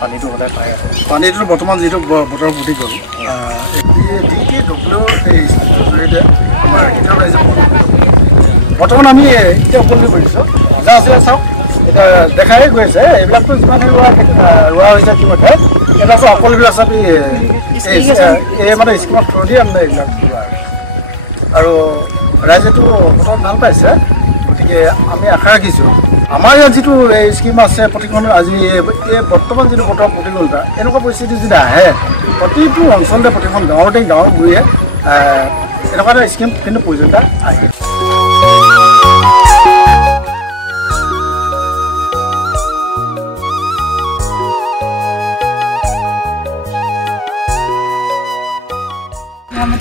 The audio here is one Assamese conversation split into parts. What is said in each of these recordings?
পানীটো সদায় পাই আছে পানীটো বৰ্তমান যিটো বতৰ ফুটি গ'ল এই স্কিমটোৰ জৰিয়তে আমাৰ কেতিয়াও ৰাইজে বৰ্তমান আমি এতিয়া উপলব্ধি কৰিছোঁ যা আছিলে চাওক এতিয়া দেখাই গৈ আছে এইবিলাকতো যিমান ৰোৱা হৈছে ইতিমধ্যে এইবিলাকতো সকলোবিলাক চাপি এই মানে স্কিমৰ থ্ৰু দি আমি এইবিলাক ৰোৱা আৰু ৰাইজেতো বৰ্তমান ভাল পাইছে গতিকে আমি আশা ৰাখিছোঁ আমাৰ ইয়াত যিটো এই স্কিম আছে প্ৰতিখন আজি এই বৰ্তমান যিটো বতৰ প্ৰতিকূলতা এনেকুৱা পৰিস্থিতি যদি আহে প্ৰতিটো অঞ্চলতে প্ৰতিখন গাঁৱৰ গুৰিয়ে এনেকুৱা এটা স্কিম কিন্তু প্ৰয়োজনীয়তা আহে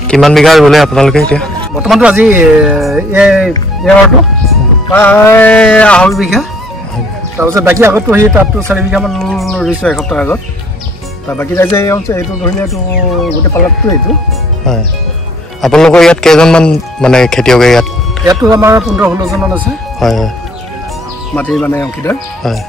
কিমান বিঘা ৰুলে আপোনালোকে এতিয়া বৰ্তমানতো আজি ইয়াৰটো প্ৰায় 2.5 বিঘা তাৰপিছত বাকী আগততো সেই তাততো 4 বিঘামান ৰুইছোঁ এসপ্তাহ আগত তাৰ বাকী ৰাইজে এই অঞ্চল এইটো ধৰিলে এইটো গোটেই পালাতটো এইটো হয় আপোনালোকৰ ইয়াত কেইজনমান মানে খেতিয়কে ইয়াতো আমাৰ 15-16 জনমান আছে হয় হয় মাটিৰ মানে অংশীদাৰ হয়